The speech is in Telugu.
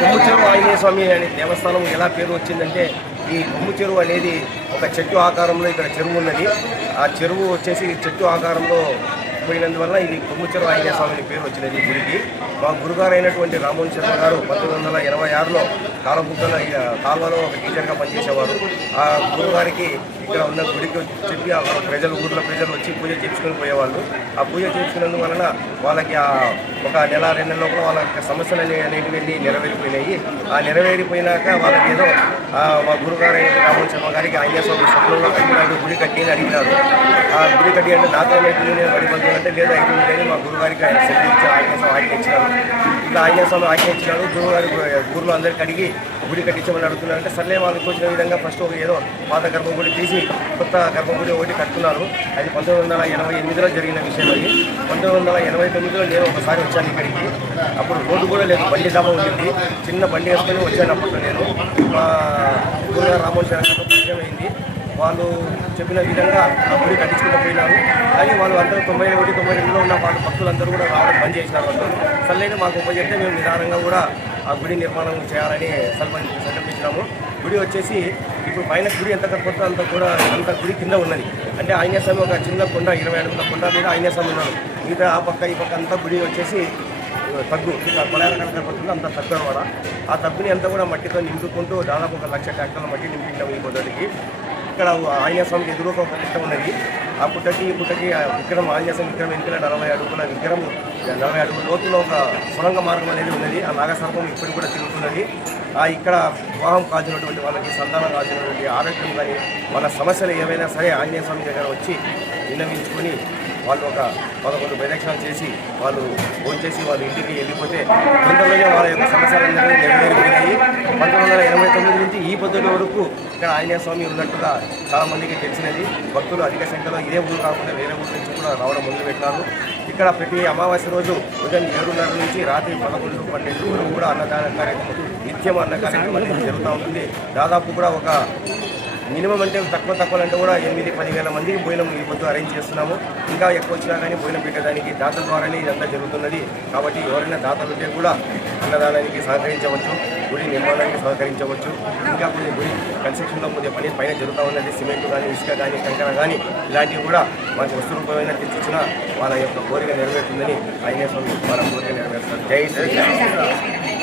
కొమ్ము చెరువు ఆంజనేయ స్వామి అనే దేవస్థానం ఎలా పేరు వచ్చిందంటే, ఈ కొమ్ము చెరువు అనేది ఒక చెట్టు ఆకారంలో ఇక్కడ చెరువు ఉన్నది. ఆ చెరువు వచ్చేసి చెట్టు ఆకారంలో పోయినందువల్ల ఇది కొమ్ము చెరువు ఆంజనేయ స్వామి పేరు వచ్చినది ఈ గుడికి. మా గురుగారు అయినటువంటి రామోహన్ శర్మ గారు 1986లో కాలబుగ్గలో కాల్వలో ఒక టీచర్గా పనిచేసేవారు. ఆ గురుగారికి ఇక్కడ ఉన్న గుడికి చెప్పి ఊర్లో ప్రజలు వచ్చి పూజ చేయించుకొని పోయేవాళ్ళు. ఆ పూజ చేయించుకున్నందువలన వాళ్ళకి ఒక నెల 2 నెలల లోపల వాళ్ళ సమస్యలు అనేటివన్నీ నెరవేరిపోయినాయి. ఆ నెరవేరిపోయినాక వాళ్ళకి ఏదో మా గురుగారు అయిన రామోహన్ శర్మ గారికి ఆంజనేయ స్వామి స్వప్నంలో కట్టినాడు, గుడి కట్టి అని అడిగినారు. ఆ గుడి కట్టి అంటే నాతో నేను పడిపోతుంది అంటే లేదా అయితే మా గురుగారికి ఆయన శక్తి ఇచ్చి ఆంజనేయ స్వామి ఆజ్ఞ ఇచ్చినారు. ఇట్లా ఆంజనేయ స్వామి ఆజ్ఞ ఇచ్చినాడు. గురుగారి ఊర్లో అందరికీ అడిగి గుడి కట్టించమని అడుగుతున్నారంటే సర్లే వాళ్ళకి వచ్చిన విధంగా ఫస్ట్ ఒక ఏదో పాత గర్భగుడి తీసి కొత్త గర్భగుడి ఒకటి కట్టుకున్నారు. అది 1988లో జరిగిన విషయం. అది 1989లో నేను ఒకసారి వచ్చాను ఇక్కడికి. అప్పుడు రోడ్డు కూడా లేదు, బండి డాబా ఉండేది. చిన్న బండి వేసుకొని వచ్చాను. అప్పట్లో నేను మా గురుగారు రామోహన్ శర్మ గారితో పరిచయం అయింది. వాళ్ళు చెప్పిన విధంగా ఆ గుడి కట్టించుకుంటూ పోయినారు. కానీ వాళ్ళు అందరూ 91, 92లో ఉన్న వాళ్ళు భక్తులందరూ కూడా రావడం బంద్ చేసినారు. వాళ్ళు సర్లేని మాకు ఉపయోగిస్తే మేము నిదానంగా కూడా ఆ గుడి నిర్మాణం చేయాలని సంకల్పించినాము. గుడి వచ్చేసి ఇప్పుడు పైన గుడి ఎంత కనపడుతుందో అంత గుడి కింద ఉన్నది. అంటే ఆంజనేయ స్వామి ఒక చిన్న కొండ 20 అడుగుల కొండ మీద ఆంజనేయ స్వామి ఉన్నారు. మిగతా ఆ పక్క ఈ పక్క అంతా గుడి వచ్చేసి తగ్గు ఇట్లా కొలాల కనపడుతుంది, అంత తగ్గు అనమాట. ఆ తగ్గుని అంతా కూడా మట్టితో నింపుకుంటూ దాదాపు 1,00,000 ట్రాక్టర్ల మట్టి నింపించాము ఈ పొద్దుటికి. ఇక్కడ ఆంజనేయ స్వామికి ఎదురుగా ఒక పుట్ట ఉన్నది. ఆ పుట్టకి విగ్రహం ఆంజనేయ స్వామి విగ్రహం వెనుకల 40 అడుగుల విగ్రహం, 40 అడుగుల లోతులో ఒక సొరంగ మార్గం అనేది ఉన్నది. ఆ నాగసర్పం ఇప్పటికి కూడా తిరుగుతున్నది. ఇక్కడ వివాహం కాల్చినటువంటి వాళ్ళకి, సంతానం కాల్చినటువంటి ఆరోగ్యం కానీ వాళ్ళ సమస్యలు ఏవైనా సరే ఆంజనేయ స్వామి దగ్గర వచ్చి విన్నవించుకొని వాళ్ళు ఒక 11 ప్రదక్షిణాలు చేసి వాళ్ళు ఫోన్ చేసి వాళ్ళ ఇంటికి వెళ్ళిపోతే తొందరలోనే వాళ్ళ యొక్క సమస్యలన్నీ నెరవేరిపోయినాయి. 1989 నుంచి ఈ పొద్దుల వరకు ఇక్కడ ఆంజనేయ స్వామి ఉన్నట్టుగా చాలామందికి తెలిసినది. భక్తులు అధిక సంఖ్యలో ఇదే ఊరు కాకుండా వేరే ఊరు నుంచి కూడా రావడం మొదలుపెట్టినారు. ఇక్కడ ప్రతి అమావాస్య రోజు ఉదయం 7:30 నుంచి రాత్రి 11, 12 వరకు కూడా అన్నదాన కార్యక్రమం, నిత్యం అన్న కార్యక్రమం అనేది జరుగుతూ ఉంటుంది. దాదాపు కూడా ఒక మినిమం అంటే తక్కువ అంటే కూడా 8-10 వేల మందికి భోజనం ఈ పొద్దు అరేంజ్ చేస్తున్నాము. ఇంకా ఎక్కువ వచ్చినా కానీ భోజనం పెట్టడానికి దాతల ద్వారానే ఇదంతా జరుగుతున్నది. కాబట్టి ఎవరైనా దాతలు ఉంటే కూడా అన్నదానానికి సహకరించవచ్చు, గుడి నిర్మాణానికి సహకరించవచ్చు. ఇంకా కొన్ని గుడి కన్స్ట్రక్షన్లో కొద్దిగా పని పైన జరుగుతూ ఉన్నది. సిమెంట్ కానీ, ఇసుక కానీ, కంకర కానీ ఇలాంటివి కూడా మనకి వస్తు రూపమైన తెచ్చిచ్చినా వాళ్ళ యొక్క కోరిక నెరవేరుతుందని ఆంజనేయ స్వామి వాళ్ళ కోరిక నెరవేరుస్తారు. జై శ్రీరామ్.